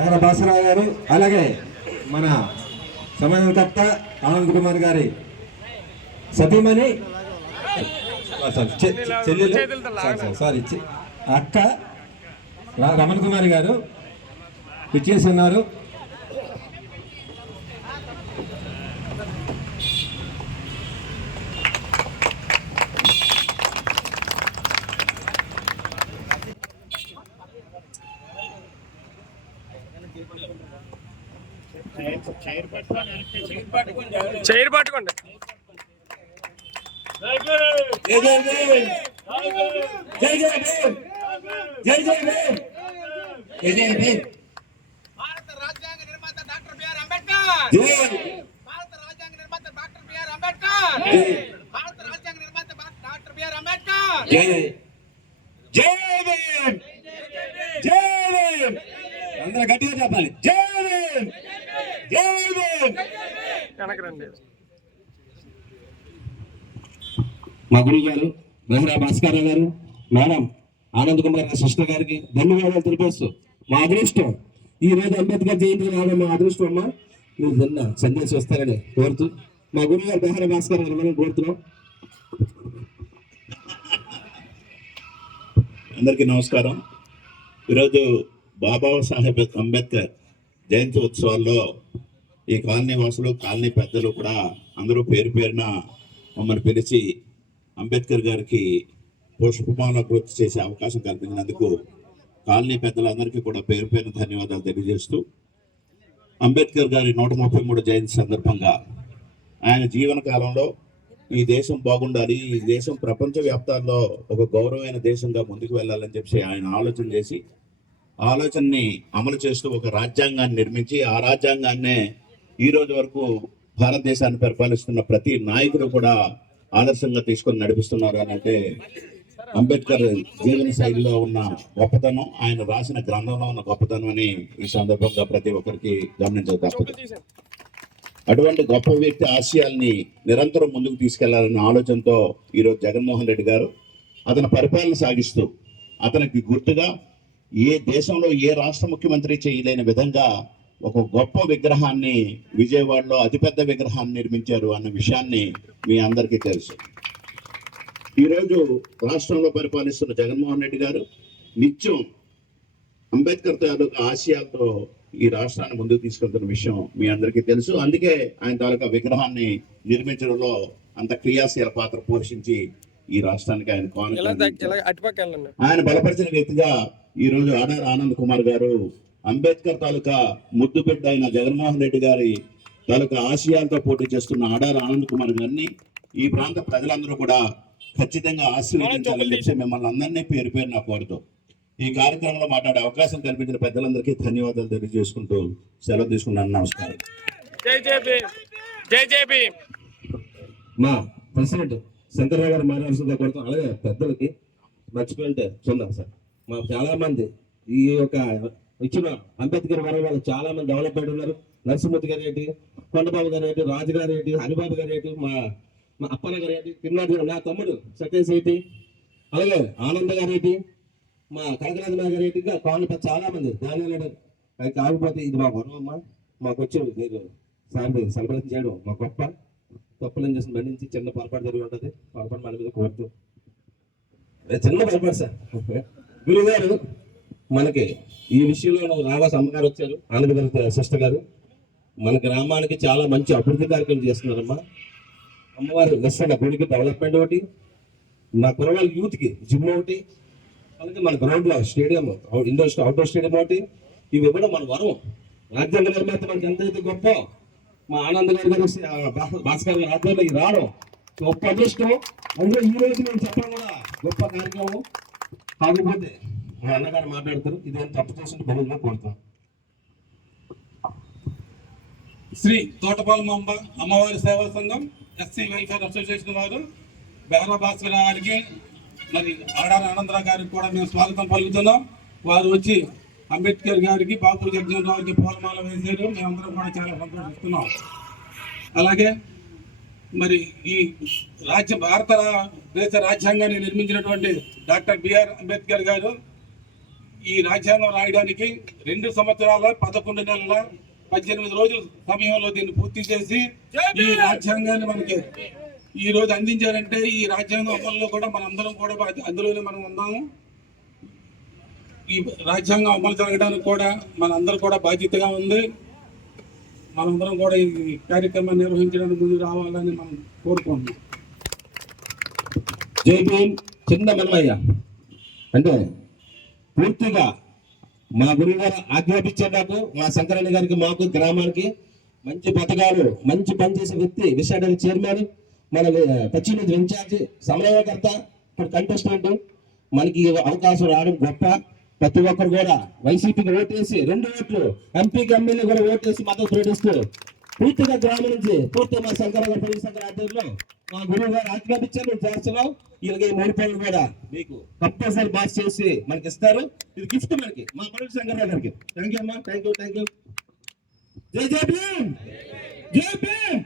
గార బాసరావు గారు అలాగే మన సమన్వయకర్త ఆనంద్ కుమార్ గారి సతీమణి. సారీ, చెల్లెలు. సారీ, చె- అక్క రా- రమణ్ కుమార్ గారు విచ్చేసి ఉన్నారు. చైర్ పట్టుకోండి జై జై భీమ్! జై జై భీమ్! జై జై భీమ్! జై జై భీమ్! భారత రాజ్యాంగ నిర్మాత డాక్టర్ బిఆర్ అంబేద్కర్ జై! భారత రాజ్యాంగ నిర్మాత డాక్టర్ బిఆర్ అంబేద్కర్ జై! భారత రాజ్యాంగ నిర్మాత బా- డాక్టర్ బిఆర్ అంబేద్కర్ జై జై భీమ్! జై భీమ్! అందరూ గట్టిగా చెప్పాలి జై భీమ్! జై భీమ్! వెనక రండి మా గురువు గారు బెహ్రా భాస్కర్ గారు మేడం ఆనంద్ కుమార్ గారి సిస్టర్ గారికి ధన్యవాదాలు తెలిపేస్తూ మా అదృష్టం. ఈ రోజు అంబేద్కర్ జయంతి రావడం మా అదృష్టం అమ్మా. మీరు నిన్న సందేశం వస్తారని కోరుతూ మా గురువు గారు బెహ్రా భాస్కర్ గారు మనం కోరుతున్నాం. అందరికీ నమస్కారం. ఈరోజు బాబా సాహెబ్ అంబేద్కర్ జయంతి ఉత్సవాల్లో ఈ కాలనీ వాసులు కాలనీ పెద్దలు కూడా అందరూ పేరు పేరున మమ్మల్ని పిలిచి అంబేద్కర్ గారికి పుష్పమాల గుర్తు చేసే అవకాశం కల్పించినందుకు కాలనీ పెద్దలందరికీ కూడా పేరు పేరున ధన్యవాదాలు తెలియజేస్తూ అంబేద్కర్ గారి నూట ముప్పై మూడు జయంతి సందర్భంగా ఆయన జీవన కాలంలో ఈ దేశం బాగుండాలి ఈ దేశం ప్రపంచ వ్యాప్తాల్లో ఒక గౌరవమైన దేశంగా ముందుకు వెళ్ళాలని చెప్పి ఆయన ఆలోచన చేసి ఆలోచనని అమలు చేస్తూ ఒక రాజ్యాంగాన్ని నిర్మించి ఆ రాజ్యాంగాన్నే ఈ రోజు వరకు భారతదేశాన్ని పరిపాలిస్తున్న ప్రతి నాయకుడు కూడా ఆదర్శంగా తీసుకొని నడిపిస్తున్నారు అని అంటే అంబేద్కర్ జీవన శైలిలో ఉన్న గొప్పతనం ఆయన రాసిన గ్రంథంలో ఉన్న గొప్పతనం అని ఈ సందర్భంగా ప్రతి ఒక్కరికి గమనించక తప్పదు అటువంటి గొప్ప వ్యక్తి ఆశయాల్ని నిరంతరం ముందుకు తీసుకెళ్ళాలనే ఆలోచనతో ఈరోజు జగన్మోహన్ రెడ్డి గారు అతని పరిపాలన సాగిస్తూ అతనికి గుర్తుగా ఏ దేశంలో ఏ రాష్ట్ర ముఖ్యమంత్రి చేయలేని విధంగా ఒక గొప్ప విగ్రహాన్ని విజయవాడలో అతిపెద్ద విగ్రహాన్ని నిర్మించారు అన్న విషయాన్ని మీ అందరికీ తెలుసు. ఈరోజు రాష్ట్రంలో పరిపాలిస్తున్న జగన్మోహన్ రెడ్డి గారు నిత్యం అంబేద్కర్ తాలూకా ఆశయాలతో ఈ రాష్ట్రాన్ని ముందుకు తీసుకెళ్తున్న విషయం మీ అందరికీ తెలుసు. అందుకే ఆయన తాలూకా విగ్రహాన్ని నిర్మించడంలో అంత క్రియాశీల పాత్ర పోషించి ఈ రాష్ట్రానికి ఆయన ఆయన బలపరిచిన వ్యక్తిగా ఈ రోజు ఆడార్ ఆనంద్ కుమార్ గారు అంబేద్కర్ తాలూకా ముద్దు బిడ్డ అయిన జగన్మోహన్ రెడ్డి గారి తాలూకా ఆశయాలతో పోటీ చేస్తున్న ఆడార్ ఆనంద్ కుమార్ గారిని ఈ ప్రాంత ప్రజలందరూ కూడా ఖచ్చితంగా ఆశీర్వదించాలని చెప్పి మిమ్మల్ని అందరినీ పేరు పేరు నా కోరుతూ ఈ కార్యక్రమంలో మాట్లాడే అవకాశం కల్పించిన పెద్దలందరికీ ధన్యవాదాలు తెలియజేసుకుంటూ సెలవు తీసుకున్నాను. నమస్కారం. మా ప్రెసిడెంట్ శంకర్రావు గారు మాట్లాడుతుందా కొడుతాం అలాగే పెద్దలకి మర్చిపోయింటే చూద్దాం సార్. మా చాలా మంది ఈ యొక్క ఇచ్చిన అంబేద్కర్ వరం వాళ్ళు చాలా మంది డెవలప్ అయి ఉన్నారు. నరసింహూర్తి గారు ఏంటి? కొండబాబు గారు ఏంటి? రాజు గారు ఏంటి? హరిబాబు గారు ఏంటి? మా మా అప్పన్న గారు ఏంటి? తిరునాథ్ గారు నా తమ్ముడు సతీష్ ఏంటి? అలాగే ఆనంద్ గారు ఏంటి? మా కనకరాజు గారు ఏంటి? ఇంకా కాలనీ చాలా మంది దాని అది కాకపోతే ఇది మా వరం మాకు వచ్చి మీరు సార్ సెలబ్రేషన్ చేయడం మా గొప్ప. తప్పులు ఏం చేసిన బండి చిన్న పొరపాటు జరిగి ఉంటుంది. పొరపాటు మన మీద కోరుతూ. చిన్న పొరపాటు సార్. గురువు గారు మనకి ఈ విషయంలో రావాల్సిన అమ్మగారు వచ్చారు. ఆనంద్ గారు సిస్టర్ గారు. మన గ్రామానికి చాలా మంచి అభివృద్ధి కార్యక్రమం చేస్తున్నారమ్మా. అమ్మవారు నిజంగా గుడికి డెవలప్మెంట్ ఒకటి మా కురవాళ్ళ యూత్కి జిమ్ ఒకటి అలాగే మన గ్రౌండ్లో స్టేడియం ఇండోర్ అవుట్డోర్ స్టేడియం ఒకటి. ఇవి ఇవ్వడం మన వరం. రాజ్యాంగ నిర్మాత మనకి ఎంతైతే గొప్ప మా ఆనంద్ గారి గారు ఆ, భాస్కర్ గారి ఆధ్వర్యంలో ఇది రావడం గొప్ప అదృష్టం. అందులో ఈ రోజు చెప్పడం కూడా గొప్ప కార్యక్రమం. కాకపోతే మా అన్నగారు మాట్లాడతారు. ఇదేం తప్పు చేస్తుంటే బహుగా కోరుతాం. శ్రీ తోటపాలమాంబ అమ్మవారి సేవా సంఘం ఎస్సీ వెల్ఫేర్ అసోసియేషన్ వారు బెహరా భాస్కర్ గారికి మరి ఆడారి ఆనందరావు గారికి కూడా మేము స్వాగతం పలుకుతున్నాం. వారు వచ్చి అంబేద్కర్ గారికి బాపు జగజీవనరావుకి పూలమాల వేశారు. మేమందరం కూడా చాలా సంతోషిస్తున్నాం. అలాగే మరి ఈ రాజ్య భారత దేశ రాజ్యాంగాన్ని నిర్మించినటువంటి డాక్టర్ బిఆర్ అంబేద్కర్ గారు ఈ రాజ్యాంగం రాయడానికి రెండు సంవత్సరాల పదకొండు నెలల పద్దెనిమిది రోజుల సమయంలో దీన్ని పూర్తి చేసి ఈ రాజ్యాంగాన్ని మనకి ఈ రోజు అందించారంటే ఈ రాజ్యాంగం అమల్లో కూడా మనందరం కూడా అందులోనే మనం ఉన్నాము. ఈ రాజ్యాంగం అమలు జరగడానికి కూడా మనందరం కూడా బాధ్యతగా ఉంది. మనందరం కూడా ఈ కార్యక్రమాన్ని నిర్వహించడానికి ముందు రావాలని మనం కోరుకుంటున్నాం. జై భీమ్ చిన్న మనమయ్య అంటే పూర్తిగా మా గురువు గారు ఆజ్ఞాపించే నాకు మా శంకరణ గారికి మాకు గ్రామానికి మంచి పథకాలు మంచి పనిచేసే వ్యక్తి విశాఖ చైర్మన్ మన పశ్చిమ ఇన్ఛార్జి సమన్వయకర్త ఇప్పుడు కంటెస్టెంట్. మనకి అవకాశం రావడం గొప్ప. ప్రతి ఒక్కరు కూడా వైసీపీకి ఓటేసి రెండు ఓట్లు ఎంపీకి ఎమ్మెల్యే కూడా ఓటేసి మద్దతు ప్రకటిస్తూ పూర్తిగా గ్రామం నుంచి పూర్తి మా శంకర గారి పల్లి శంకర ఆధ్వర్యంలో మా గురువు గారు ఆజ్ఞాపించారు. మేము చేస్తున్నాం ఇలాగే ఈ మూడు కూడా మీకు కంపల్సరీ బాస్ చేసి మనకి ఇస్తారు. ఇది గిఫ్ట్ మనకి మా పల్లి శంకర గారికి. థ్యాంక్ యూ అమ్మా. థ్యాంక్ యూ థ్యాంక్ యూ జై జై భీమ్! జై భీమ్!